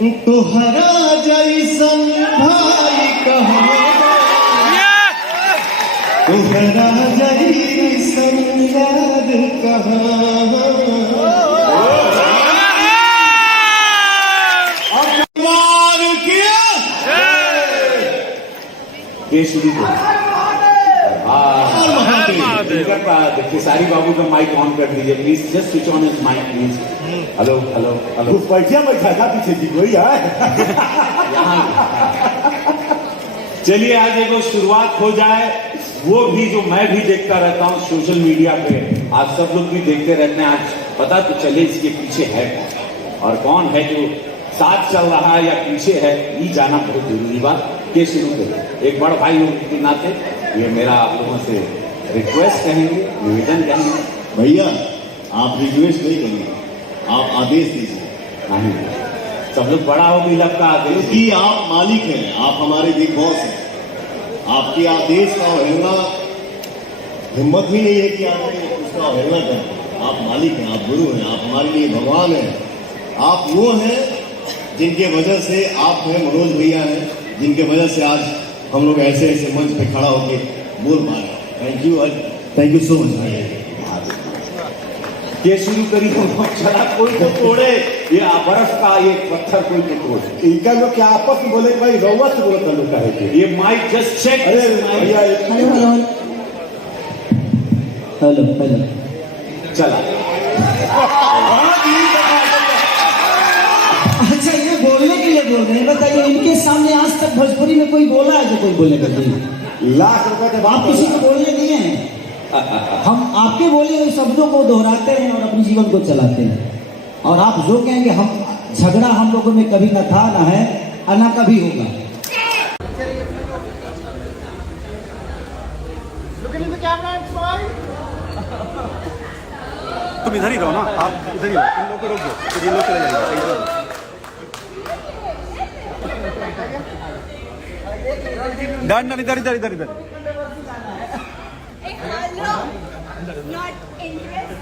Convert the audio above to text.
तुहरा जैसन भाई कहवे, तुहरा जैसन याद कहाँ। शुरू खेसारी बाबू का माइक ऑन कर दीजिए please, just switch on his mic please. Hello hello hello, बैठिया बैठा था पीछे जी कोई है यहाँ। चलिए आज एक शुरुआत हो जाए, वो भी जो मैं भी देखता रहता हूँ सोशल मीडिया पे, आप सब लोग भी देखते रहते हैं। आज पता तो चले इसके पीछे है और कौन है जो साथ चल रहा है या पीछे है, ये जाना बहुत जरूरी बात। के शुरू करें एक बड़ भाई होने के नाते ये मेरा आप लोगों से रिक्वेस्ट कहेंगे, निवेदन कहेंगे। भैया आप रिक्वेस्ट नहीं करेंगे, आप आदेश दीजिए। नहीं, सब लोग बड़ा हो भी लगता आदेश, क्योंकि आप मालिक हैं, आप हमारे बिग बॉस हैं। आपके आदेश का अवहेलना हिम्मत भी नहीं है कि आप उसका अवहेलना करें। आप मालिक हैं, आप गुरु हैं, आप हमारे लिए भगवान हैं। आप वो हैं जिनके वजह से आप हैं, मनोज भैया हैं, जिनके वजह से आज हम लोग ऐसे ऐसे मंच पे खड़ा होके बोल पा रहे हैं। थैंक यू सो मच भाई। ये शुरू करी चला, कोई तो तोड़े ये बर्फ का ये पत्थर, कोई तो तोड़े। इनका लोग क्या आपस में बोले भाई रउआ से बोलता लोग है ये माइक जस्ट चेक। अरे भैया हेलो हेलो चला। अच्छा ये बोलने के लिए बोल रहे हैं, बताइए इनके सामने आज तक भोजपुरी में कोई बोला है जो कोई बोले करते लाख रुपए के आप किसी को बोलने दिए हैं? हम आपके बोले हुए शब्दों को दोहराते हैं और अपने जीवन को चलाते हैं। और आप जो कहेंगे हम झगड़ा हम लोगों में कभी ना था, ना है और ना कभी होगा। तुम इधर ही रहो ना, आप इधर ही रहो, इन लोगों को रोक दो, फिर ये लोग चले जाएंगे। डन डन, इधर इधर इधर इधर। Not interested.